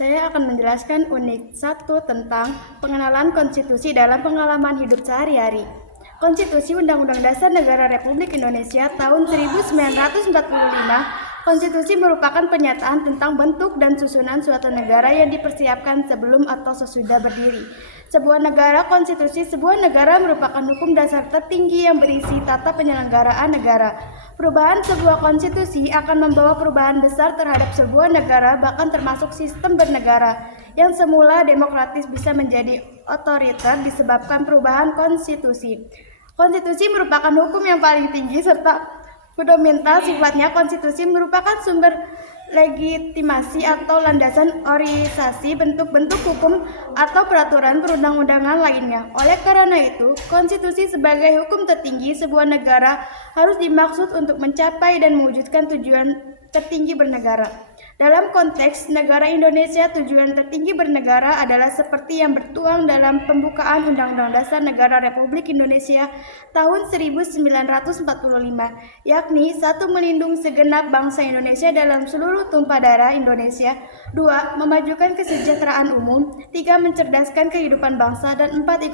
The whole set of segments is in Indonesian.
Saya akan menjelaskan unit 1 tentang pengenalan konstitusi dalam pengalaman hidup sehari-hari. Konstitusi Undang-Undang Dasar Negara Republik Indonesia tahun 1945. Konstitusi merupakan pernyataan tentang bentuk dan susunan suatu negara yang dipersiapkan sebelum atau sesudah berdiri. Sebuah negara konstitusi sebuah negara merupakan hukum dasar tertinggi yang berisi tata penyelenggaraan negara. Perubahan sebuah konstitusi akan membawa perubahan besar terhadap sebuah negara, bahkan termasuk sistem bernegara yang semula demokratis bisa menjadi otoriter disebabkan perubahan konstitusi. Konstitusi merupakan hukum yang paling tinggi serta fundamental sifatnya. Konstitusi merupakan sumber legitimasi atau landasan organisasi bentuk-bentuk hukum atau peraturan perundang-undangan lainnya. Oleh karena itu, konstitusi sebagai hukum tertinggi sebuah negara harus dimaksud untuk mencapai dan mewujudkan tujuan tertinggi bernegara. Dalam konteks negara Indonesia, tujuan tertinggi bernegara adalah seperti yang bertuang dalam pembukaan Undang-Undang Dasar Negara Republik Indonesia tahun 1945, yakni 1. Melindungi segenap bangsa Indonesia dalam seluruh tumpah darah Indonesia, 2. Memajukan kesejahteraan umum, 3. Mencerdaskan kehidupan bangsa, dan 4.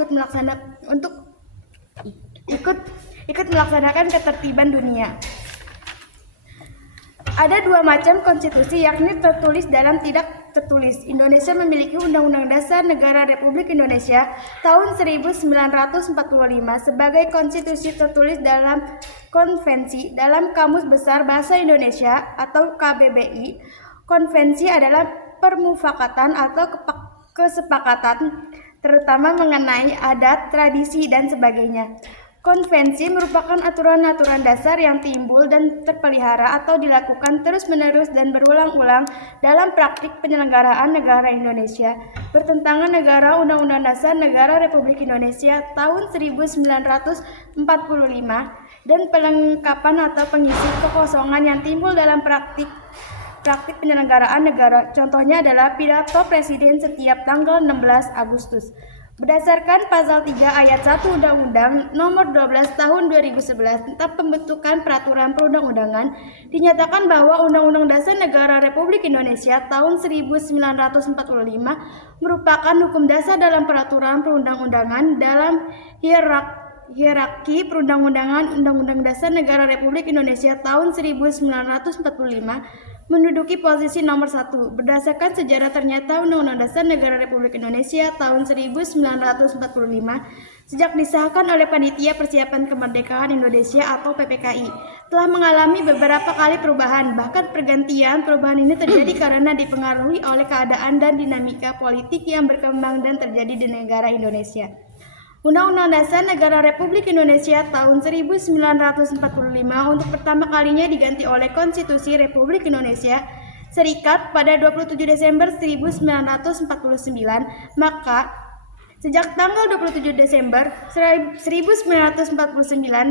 Ikut melaksanakan ketertiban dunia. Ada dua macam konstitusi, yakni tertulis dan tidak tertulis. Indonesia memiliki Undang-Undang Dasar Negara Republik Indonesia tahun 1945 sebagai konstitusi tertulis dalam konvensi. Dalam Kamus Besar Bahasa Indonesia atau KBBI, konvensi adalah permufakatan atau kesepakatan terutama mengenai adat, tradisi, dan sebagainya. Konvensi merupakan aturan-aturan dasar yang timbul dan terpelihara atau dilakukan terus-menerus dan berulang-ulang dalam praktik penyelenggaraan negara Indonesia. Bertentangan negara Undang-Undang Dasar Negara Republik Indonesia tahun 1945 dan pelengkapan atau pengisi kekosongan yang timbul dalam praktik penyelenggaraan negara. Contohnya adalah pidato Presiden setiap tanggal 16 Agustus. Berdasarkan Pasal 3 Ayat 1 Undang-Undang Nomor 12 Tahun 2011 tentang pembentukan peraturan perundang-undangan, dinyatakan bahwa Undang-Undang Dasar Negara Republik Indonesia tahun 1945 merupakan hukum dasar dalam peraturan perundang-undangan. Dalam hierarki perundang-undangan, Undang-Undang Dasar Negara Republik Indonesia tahun 1945 menduduki posisi nomor 1. Berdasarkan sejarah, ternyata Undang-Undang Dasar Negara Republik Indonesia tahun 1945 sejak disahkan oleh Panitia Persiapan Kemerdekaan Indonesia atau PPKI telah mengalami beberapa kali perubahan. Bahkan pergantian perubahan ini terjadi karena dipengaruhi oleh keadaan dan dinamika politik yang berkembang dan terjadi di negara Indonesia. Undang-Undang Dasar Negara Republik Indonesia tahun 1945 untuk pertama kalinya diganti oleh Konstitusi Republik Indonesia Serikat pada 27 Desember 1949. Maka sejak tanggal 27 Desember 1949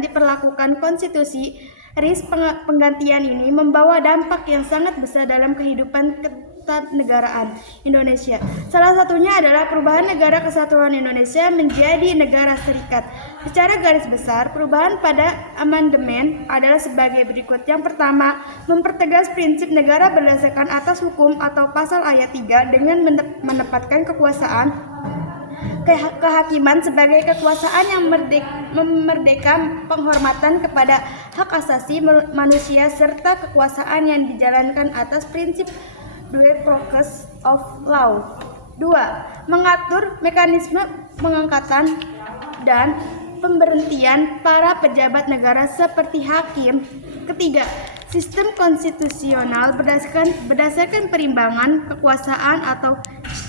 diperlakukan konstitusi. Penggantian ini membawa dampak yang sangat besar dalam kehidupan ketatanegaraan Indonesia. Salah satunya adalah perubahan negara kesatuan Indonesia menjadi negara serikat. Secara garis besar, perubahan pada amandemen adalah sebagai berikut. Yang pertama, mempertegas prinsip negara berdasarkan atas hukum atau pasal ayat 3 dengan menempatkan kekuasaan kehakiman sebagai kekuasaan yang memerdeka, penghormatan kepada hak asasi manusia, serta kekuasaan yang dijalankan atas prinsip due process of law. 2. Mengatur mekanisme pengangkatan dan pemberhentian para pejabat negara seperti hakim. Ketiga, sistem konstitusional berdasarkan perimbangan kekuasaan atau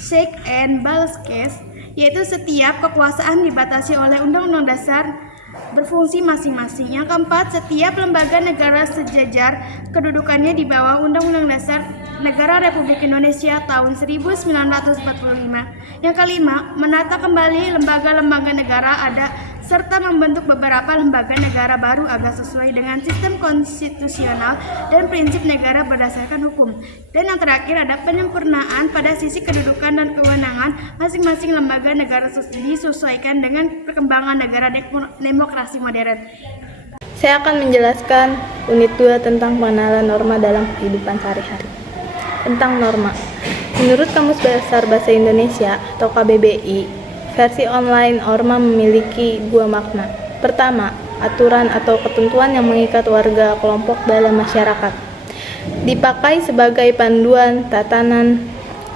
check and balance case, yaitu setiap kekuasaan dibatasi oleh Undang-Undang Dasar berfungsi masing-masing. Yang keempat, setiap lembaga negara sejajar kedudukannya di bawah Undang-Undang Dasar Negara Republik Indonesia tahun 1945. Yang kelima, menata kembali lembaga-lembaga negara ada serta membentuk beberapa lembaga negara baru agar sesuai dengan sistem konstitusional dan prinsip negara berdasarkan hukum. Dan yang terakhir ada penyempurnaan pada sisi kedudukan dan kewenangan masing-masing lembaga negara disesuaikan dengan perkembangan negara demokrasi modern. Saya akan menjelaskan unit 2 tentang pengenalan norma dalam kehidupan sehari-hari. Tentang norma. Menurut Kamus Besar Bahasa Indonesia atau KBBI, versi online Orma memiliki dua makna. Pertama, aturan atau ketentuan yang mengikat warga kelompok dalam masyarakat. Dipakai sebagai panduan, tatanan,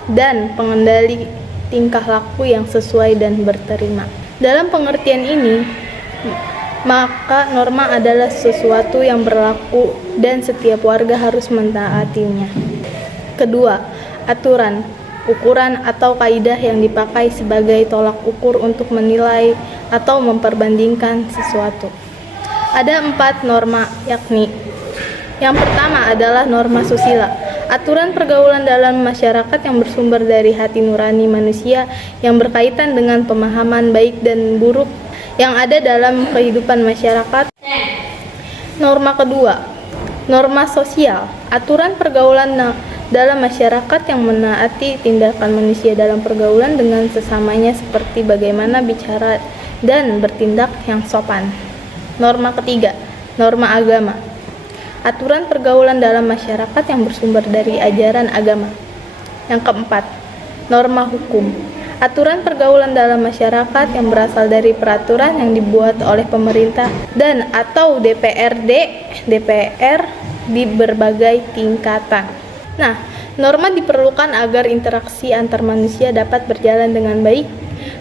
dan pengendali tingkah laku yang sesuai dan berterima. Dalam pengertian ini, maka norma adalah sesuatu yang berlaku dan setiap warga harus mentaatinya. Kedua, aturan, ukuran atau kaidah yang dipakai sebagai tolak ukur untuk menilai atau memperbandingkan sesuatu. Ada 4 norma, yakni yang pertama adalah norma susila, aturan pergaulan dalam masyarakat yang bersumber dari hati nurani manusia yang berkaitan dengan pemahaman baik dan buruk yang ada dalam kehidupan masyarakat. Norma kedua, norma sosial, aturan pergaulan dalam masyarakat yang menaati tindakan manusia dalam pergaulan dengan sesamanya seperti bagaimana bicara dan bertindak yang sopan. Norma ketiga, norma agama, aturan pergaulan dalam masyarakat yang bersumber dari ajaran agama. Yang keempat, norma hukum, aturan pergaulan dalam masyarakat yang berasal dari peraturan yang dibuat oleh pemerintah dan atau DPR di berbagai tingkatan. Nah, norma diperlukan agar interaksi antar manusia dapat berjalan dengan baik,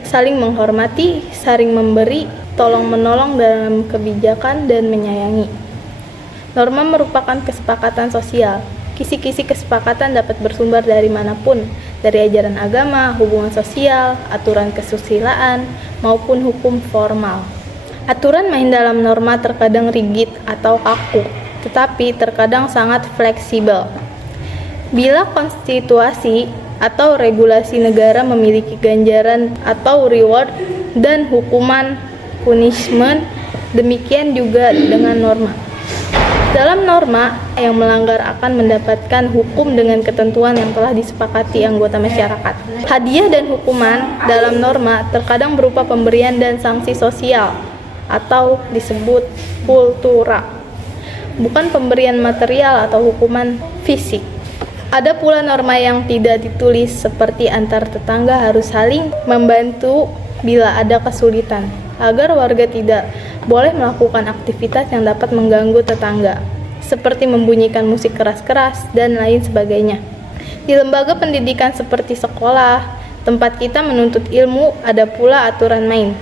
saling menghormati, saling memberi, tolong-menolong dalam kebijakan dan menyayangi. Norma merupakan kesepakatan sosial. Kisi-kisi kesepakatan dapat bersumber dari manapun, dari ajaran agama, hubungan sosial, aturan kesusilaan, maupun hukum formal. Aturan main dalam norma terkadang rigid atau kaku, tetapi terkadang sangat fleksibel. Bila konstitusi atau regulasi negara memiliki ganjaran atau reward dan hukuman punishment, demikian juga dengan norma. Dalam norma, yang melanggar akan mendapatkan hukum dengan ketentuan yang telah disepakati anggota masyarakat. Hadiah dan hukuman dalam norma terkadang berupa pemberian dan sanksi sosial atau disebut kultura, bukan pemberian material atau hukuman fisik. Ada pula norma yang tidak ditulis seperti antar tetangga harus saling membantu bila ada kesulitan, agar warga tidak boleh melakukan aktivitas yang dapat mengganggu tetangga, seperti membunyikan musik keras-keras dan lain sebagainya. Di lembaga pendidikan seperti sekolah, tempat kita menuntut ilmu, ada pula aturan main,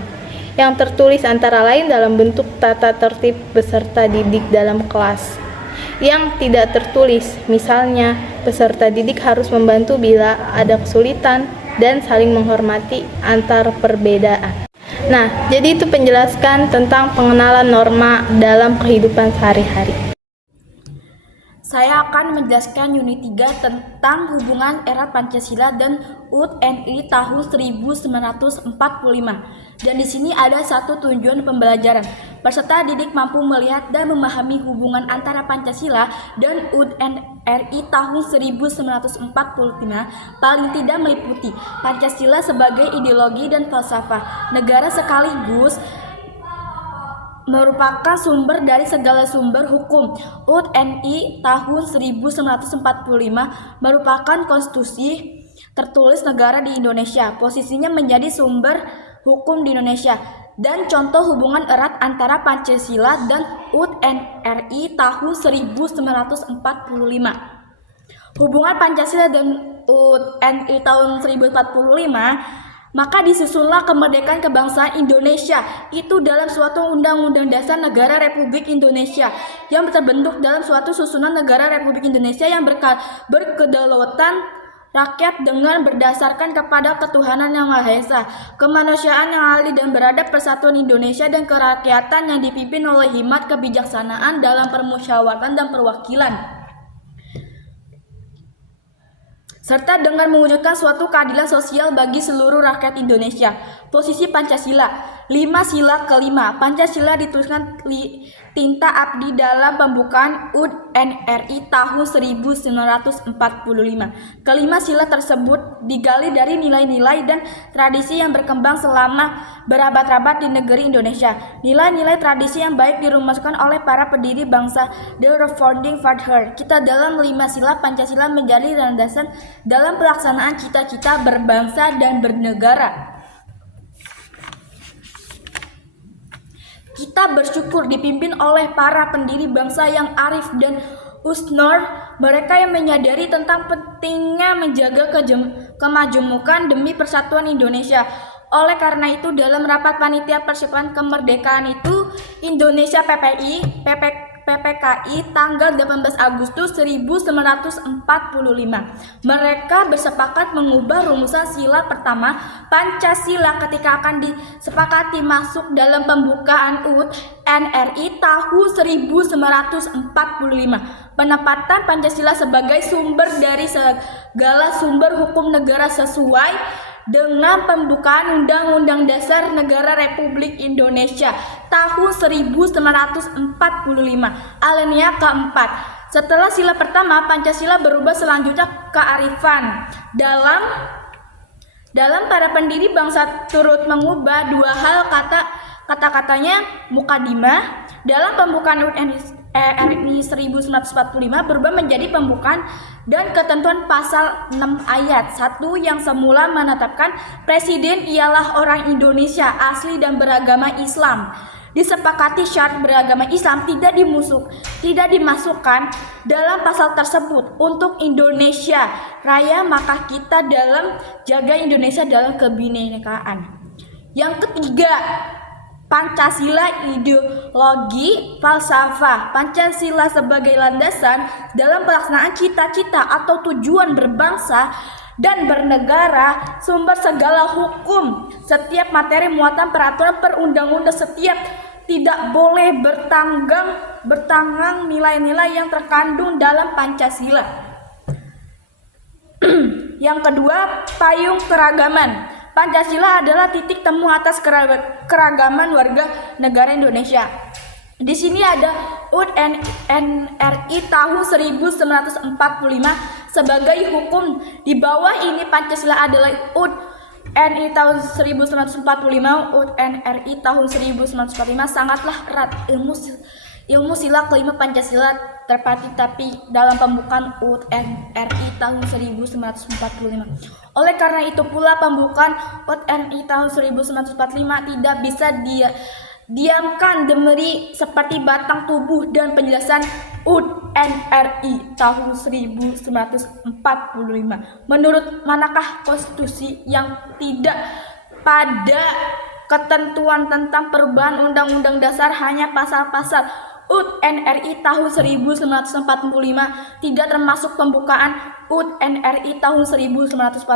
yang tertulis antara lain dalam bentuk tata tertib peserta didik dalam kelas. Yang tidak tertulis, misalnya peserta didik harus membantu bila ada kesulitan dan saling menghormati antar perbedaan. Nah, jadi itu penjelaskan tentang pengenalan norma dalam kehidupan sehari-hari. Saya akan menjelaskan unit 3 tentang hubungan era Pancasila dan UUD NI tahun 1945. Dan di sini ada satu tujuan pembelajaran. Peserta didik mampu melihat dan memahami hubungan antara Pancasila dan UUD RI tahun 1945, paling tidak meliputi Pancasila sebagai ideologi dan falsafah negara sekaligus merupakan sumber dari segala sumber hukum. UUD NI tahun 1945 merupakan konstitusi tertulis negara di Indonesia. Posisinya menjadi sumber hukum di Indonesia dan contoh hubungan erat antara Pancasila dan UUD RI tahun 1945. Hubungan Pancasila dan UUD NI tahun 1945, maka disusunlah kemerdekaan kebangsaan Indonesia itu dalam suatu Undang-Undang Dasar Negara Republik Indonesia yang terbentuk dalam suatu susunan negara Republik Indonesia yang berkedaulatan rakyat dengan berdasarkan kepada ketuhanan yang Maha Esa, kemanusiaan yang adil dan beradab, persatuan Indonesia dan kerakyatan yang dipimpin oleh hikmat kebijaksanaan dalam permusyawaratan dan perwakilan, serta dengan mewujudkan suatu keadilan sosial bagi seluruh rakyat Indonesia. Posisi Pancasila. 5 sila kelima. Pancasila dituliskan tinta abdi dalam pembukaan UUD NRI tahun 1945. Kelima sila tersebut digali dari nilai-nilai dan tradisi yang berkembang selama berabad-abad di negeri Indonesia. Nilai-nilai tradisi yang baik dirumuskan oleh para pendiri bangsa, the founding father. Kita dalam 5 sila Pancasila menjadi landasan dalam pelaksanaan cita-cita berbangsa dan bernegara. Kita bersyukur dipimpin oleh para pendiri bangsa yang arif dan usnur, mereka yang menyadari tentang pentingnya menjaga kemajemukan demi persatuan Indonesia. Oleh karena itu, dalam rapat panitia persiapan kemerdekaan itu, Indonesia PPKI tanggal 18 Agustus 1945. Mereka bersepakat mengubah rumusan sila pertama Pancasila ketika akan disepakati masuk dalam pembukaan UUD NRI tahun 1945. Penempatan Pancasila sebagai sumber dari segala sumber hukum negara sesuai dengan pembukaan Undang-Undang Dasar Negara Republik Indonesia tahun 1945. Alinea keempat. Setelah sila pertama, Pancasila berubah selanjutnya kearifan. Dalam para pendiri bangsa turut mengubah dua hal kata-katanya mukadimah. Dalam pembukaan UUD NRI 1945 berubah menjadi pembukaan dan ketentuan pasal 6 ayat 1 yang semula menetapkan presiden ialah orang Indonesia asli dan beragama Islam. Disepakati syarat beragama Islam tidak dimasukkan dalam pasal tersebut untuk Indonesia Raya, maka kita dalam jaga Indonesia dalam kebinekaan. Yang ketiga, Pancasila ideologi falsafah. Pancasila sebagai landasan dalam pelaksanaan cita-cita atau tujuan berbangsa dan bernegara, sumber segala hukum, setiap materi muatan peraturan perundang-undang, setiap tidak boleh bertanggang nilai-nilai yang terkandung dalam Pancasila. Yang kedua, payung keragaman. Pancasila adalah titik temu atas keragaman warga negara Indonesia. Di sini ada UUD NRI tahun 1945 sebagai hukum. Di bawah ini Pancasila adalah UUD NRI tahun 1945, UUD NRI tahun 1945 sangatlah erat. Ilmu sila kelima Pancasila terpati tapi dalam pembukaan UUD NRI tahun 1945. Oleh karena itu pula pembukaan UUD NRI tahun 1945 tidak bisa diamkan demi seperti batang tubuh dan penjelasan UUD NRI tahun 1945. Menurut manakah konstitusi yang tidak pada ketentuan tentang perubahan Undang-Undang Dasar hanya pasal-pasal UUD NRI tahun 1945 tidak termasuk pembukaan UUD NRI tahun 1945.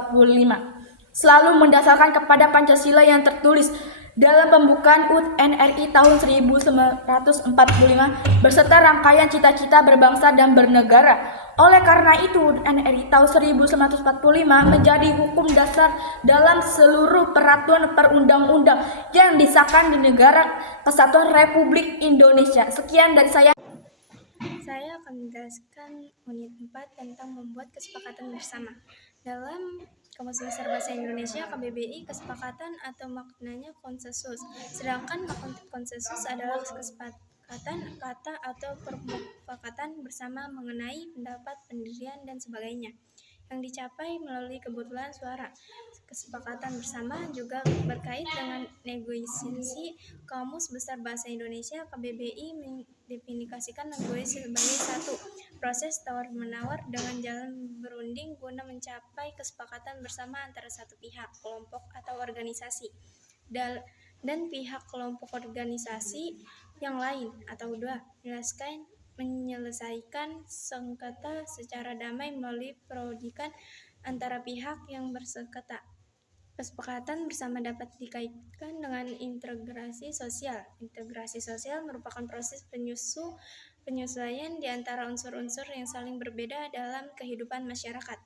Selalu mendasarkan kepada Pancasila yang tertulis dalam pembukaan UUD NRI tahun 1945 beserta rangkaian cita-cita berbangsa dan bernegara. Oleh karena itu, UUD NRI tahun 1945 menjadi hukum dasar dalam seluruh peraturan perundang-undang yang disahkan di negara Kesatuan Republik Indonesia. Sekian dari saya. Saya akan menjelaskan unit 4 tentang membuat kesepakatan bersama. Dalam Kamus Besar Bahasa Indonesia KBBI, kesepakatan atau maknanya konsensus. Sedangkan konsensus adalah kesepakatan kata atau permufakatan bersama mengenai pendapat, pendirian, dan sebagainya yang dicapai melalui kebetulan suara. Kesepakatan bersama juga berkait dengan negosiasi. Kamus Besar Bahasa Indonesia KBBI mendefinisikan negosiasi sebagai satu proses tawar-menawar dengan jalan berunding guna mencapai kesepakatan bersama antara satu pihak, kelompok, atau organisasi dan pihak kelompok organisasi yang lain, atau dua, menyelesaikan sengketa secara damai melalui perundingan antara pihak yang bersengketa. Kesepakatan bersama dapat dikaitkan dengan integrasi sosial. Integrasi sosial merupakan proses penyesuaian di antara unsur-unsur yang saling berbeda dalam kehidupan masyarakat.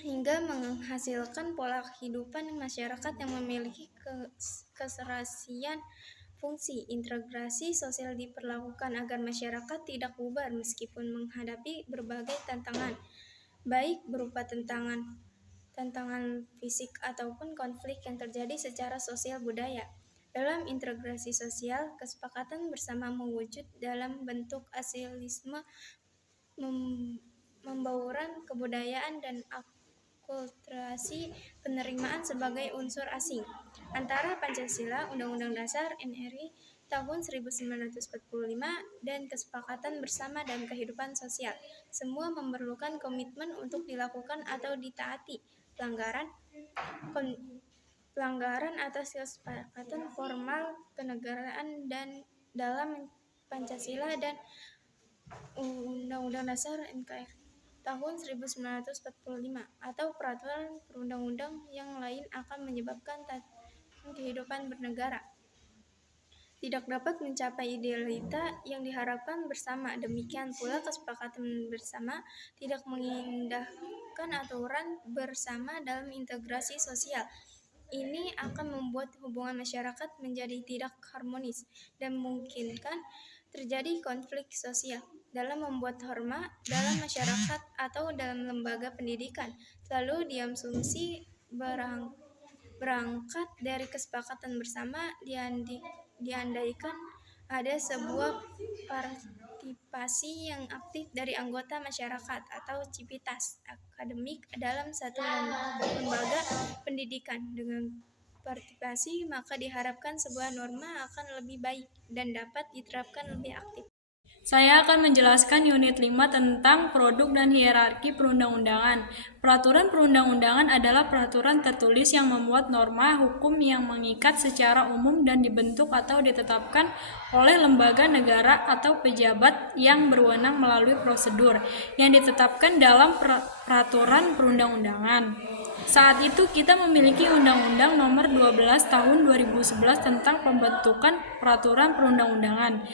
hingga menghasilkan pola kehidupan masyarakat yang memiliki keserasian fungsi. Integrasi sosial diperlakukan agar masyarakat tidak bubar meskipun menghadapi berbagai tantangan, baik berupa tantangan fisik ataupun konflik yang terjadi secara sosial budaya. Dalam integrasi sosial, kesepakatan bersama mewujud dalam bentuk asilisme, pembauran kebudayaan, dan akulturasi penerimaan sebagai unsur asing. Antara Pancasila, Undang-Undang Dasar NRI tahun 1945, dan kesepakatan bersama dan kehidupan sosial, semua memerlukan komitmen untuk dilakukan atau ditaati. Pelanggaran atas kesepakatan formal kenegaraan dan dalam Pancasila dan Undang-Undang Dasar NKRI tahun 1945 atau peraturan perundang-undang yang lain akan menyebabkan kehidupan bernegara tidak dapat mencapai idealita yang diharapkan bersama. Demikian pula kesepakatan bersama tidak mengindahkan aturan bersama dalam integrasi sosial. Ini akan membuat hubungan masyarakat menjadi tidak harmonis dan memungkinkan terjadi konflik sosial. Dalam membuat norma dalam masyarakat atau dalam lembaga pendidikan, selalu diasumsi berangkat dari kesepakatan bersama, diandaikan ada sebuah partisipasi yang aktif dari anggota masyarakat atau civitas akademik dalam satu lembaga pendidikan. Dengan partisipasi, maka diharapkan sebuah norma akan lebih baik dan dapat diterapkan lebih aktif. Saya akan menjelaskan unit 5 tentang produk dan hierarki perundang-undangan. Peraturan perundang-undangan adalah peraturan tertulis yang memuat norma hukum yang mengikat secara umum dan dibentuk atau ditetapkan oleh lembaga negara atau pejabat yang berwenang melalui prosedur yang ditetapkan dalam peraturan perundang-undangan. Saat itu kita memiliki Undang-Undang Nomor 12 Tahun 2011 tentang pembentukan peraturan perundang-undangan.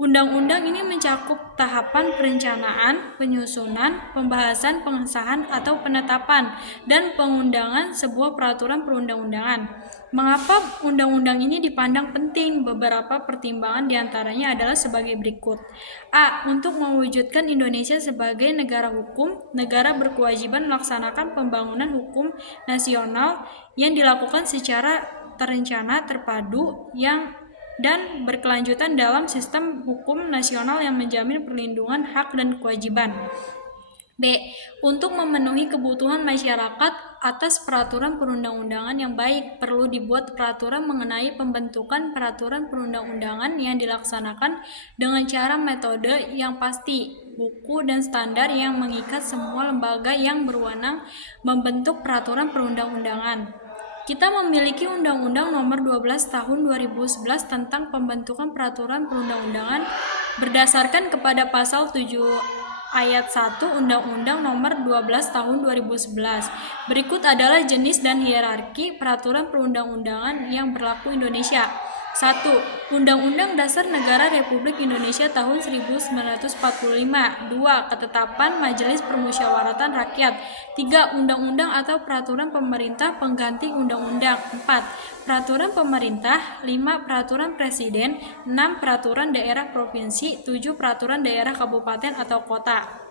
Undang-undang ini mencakup tahapan perencanaan, penyusunan, pembahasan, pengesahan, atau penetapan, dan pengundangan sebuah peraturan perundang-undangan. Mengapa undang-undang ini dipandang penting? Beberapa pertimbangan diantaranya adalah sebagai berikut. A. Untuk mewujudkan Indonesia sebagai negara hukum, negara berkewajiban melaksanakan pembangunan hukum nasional yang dilakukan secara terencana, terpadu, dan berkelanjutan dalam sistem hukum nasional yang menjamin perlindungan hak dan kewajiban. B. Untuk memenuhi kebutuhan masyarakat atas peraturan perundang-undangan yang baik, perlu dibuat peraturan mengenai pembentukan peraturan perundang-undangan yang dilaksanakan dengan cara metode yang pasti, buku dan standar yang mengikat semua lembaga yang berwenang membentuk peraturan perundang-undangan. Kita memiliki Undang-Undang Nomor 12 Tahun 2011 tentang pembentukan peraturan perundang-undangan berdasarkan kepada pasal 7 ayat 1 Undang-Undang Nomor 12 Tahun 2011. Berikut adalah jenis dan hierarki peraturan perundang-undangan yang berlaku Indonesia. 1. Undang-Undang Dasar Negara Republik Indonesia tahun 1945. 2. Ketetapan Majelis Permusyawaratan Rakyat. 3. Undang-undang atau peraturan pemerintah pengganti undang-undang. 4. Peraturan pemerintah. 5. Peraturan presiden. 6. Peraturan daerah provinsi. 7. Peraturan daerah kabupaten atau kota.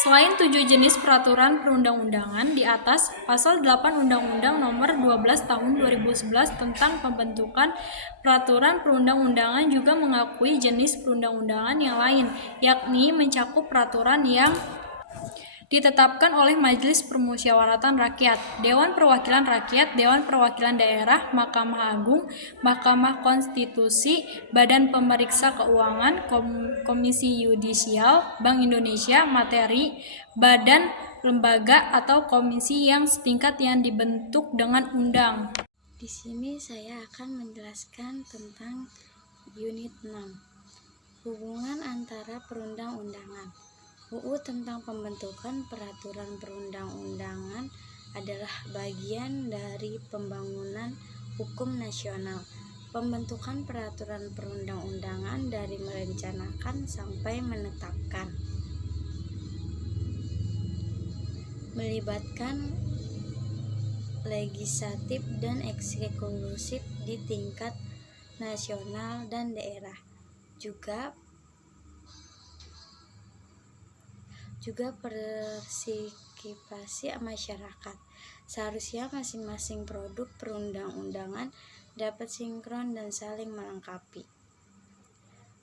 Selain 7 jenis peraturan perundang-undangan di atas, Pasal 8 Undang-Undang Nomor 12 Tahun 2011 tentang pembentukan peraturan perundang-undangan juga mengakui jenis perundang-undangan yang lain, yakni mencakup peraturan yang ditetapkan oleh Majelis Permusyawaratan Rakyat, Dewan Perwakilan Rakyat, Dewan Perwakilan Daerah, Mahkamah Agung, Mahkamah Konstitusi, Badan Pemeriksa Keuangan, Komisi Yudisial, Bank Indonesia, materi, badan, lembaga, atau komisi yang setingkat yang dibentuk dengan undang. Di sini saya akan menjelaskan tentang unit 6, hubungan antara perundang-undangan. UU tentang pembentukan peraturan perundang-undangan adalah bagian dari pembangunan hukum nasional. Pembentukan peraturan perundang-undangan dari merencanakan sampai menetapkan. melibatkan legislatif dan eksekutif di tingkat nasional dan daerah. Juga partisipasi masyarakat. Seharusnya masing-masing produk perundang-undangan dapat sinkron dan saling melengkapi.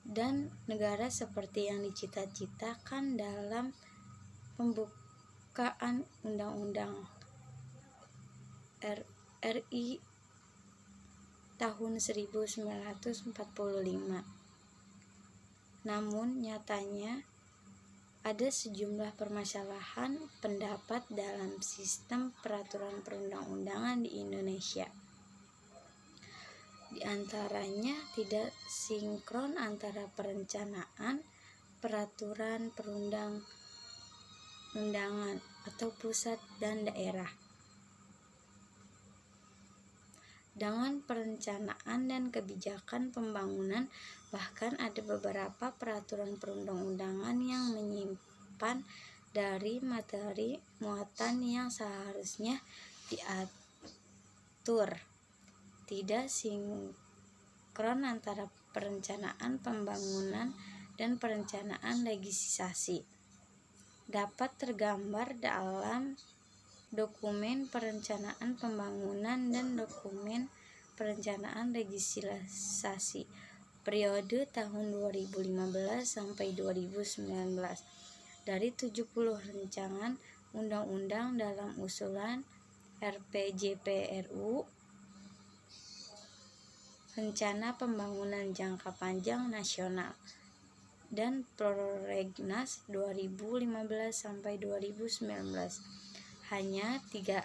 Dan negara seperti yang dicita-citakan dalam pembukaan Undang-Undang RI tahun 1945. Namun nyatanya ada sejumlah permasalahan pendapat dalam sistem peraturan perundang-undangan di Indonesia. Di antaranya tidak sinkron antara perencanaan peraturan perundang-undangan atau pusat dan daerah dengan perencanaan dan kebijakan pembangunan. Bahkan ada beberapa peraturan perundang-undangan yang menyimpan dari materi muatan yang seharusnya diatur. Tidak sinkron antara perencanaan pembangunan dan perencanaan legislasi dapat tergambar dalam dokumen perencanaan pembangunan dan dokumen perencanaan legislasi periode tahun 2015 sampai 2019 dari 70 rancangan undang-undang dalam usulan RPJPRU, Rencana Pembangunan Jangka Panjang Nasional, dan Prolegnas 2015 sampai 2019. Hanya tiga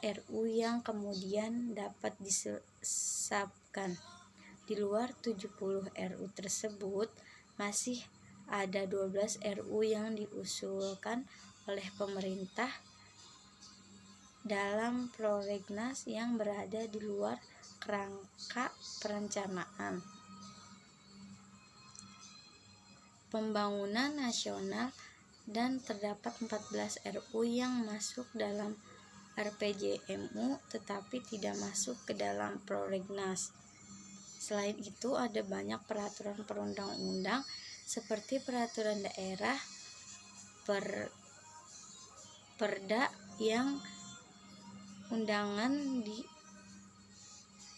RU yang kemudian dapat disahkan. Di luar 70 RU tersebut, masih ada 12 RU yang diusulkan oleh pemerintah dalam prolegnas yang berada di luar kerangka perencanaan pembangunan nasional, dan terdapat 14 RU yang masuk dalam RPJMU tetapi tidak masuk ke dalam prolegnas. Selain itu, ada banyak peraturan perundang-undang seperti peraturan daerah, perda yang undangan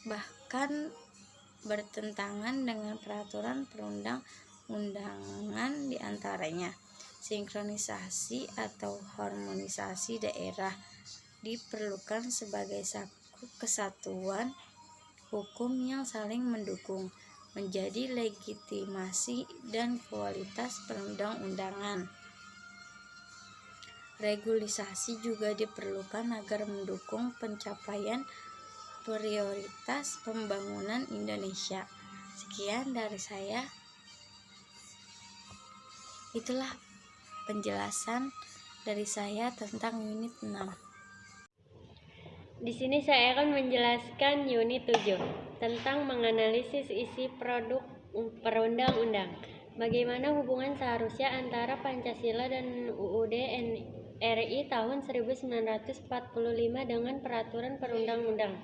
bahkan bertentangan dengan peraturan perundang-undangan, diantaranya sinkronisasi atau harmonisasi daerah diperlukan sebagai satu kesatuan hukum yang saling mendukung, menjadi legitimasi dan kualitas perundang-undangan. Regulasi juga diperlukan agar mendukung pencapaian prioritas pembangunan Indonesia. Sekian dari saya. Itulah penjelasan dari saya tentang unit 6. Di sini saya akan menjelaskan unit 7 tentang menganalisis isi produk perundang-undang. Bagaimana hubungan seharusnya antara Pancasila dan UUD RI tahun 1945 dengan peraturan perundang-undang.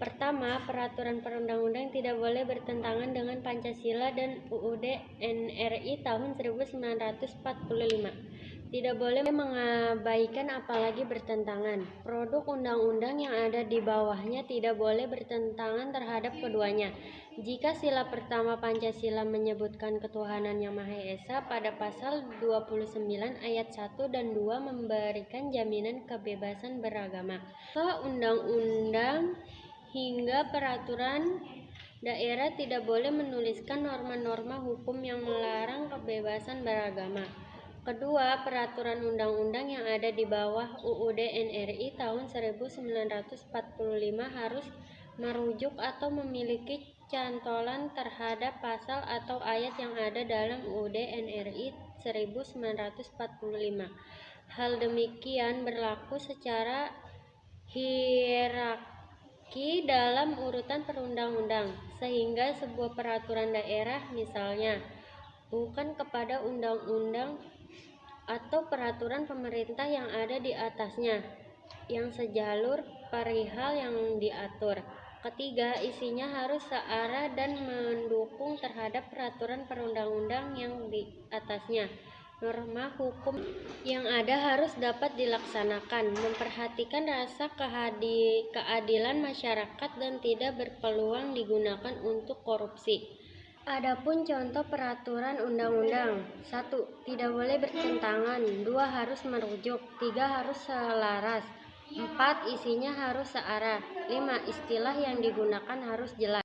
Pertama, peraturan perundang-undang tidak boleh bertentangan dengan Pancasila dan UUD NRI tahun 1945. Tidak boleh mengabaikan apalagi bertentangan. Produk undang-undang yang ada di bawahnya tidak boleh bertentangan terhadap keduanya. Jika sila pertama Pancasila menyebutkan ketuhanan yang Maha Esa pada pasal 29 ayat 1 dan 2 memberikan jaminan kebebasan beragama. Undang-undang hingga peraturan daerah tidak boleh menuliskan norma-norma hukum yang melarang kebebasan beragama. Kedua, peraturan undang-undang yang ada di bawah UUD NRI tahun 1945 harus merujuk atau memiliki cantolan terhadap pasal atau ayat yang ada dalam UUD NRI 1945. Hal demikian berlaku secara hierarki dalam urutan perundang-undang, sehingga sebuah peraturan daerah misalnya bukan kepada undang-undang atau peraturan pemerintah yang ada di atasnya, yang sejalur perihal yang diatur. Ketiga, isinya harus searah dan mendukung terhadap peraturan perundang-undang yang di atasnya. Norma hukum yang ada harus dapat dilaksanakan, memperhatikan rasa keadilan masyarakat dan tidak berpeluang digunakan untuk korupsi. Adapun contoh peraturan undang-undang: 1. Tidak boleh bertentangan. 2. Harus merujuk. 3. Harus selaras. 4. Isinya harus searah. 5. Istilah yang digunakan harus jelas.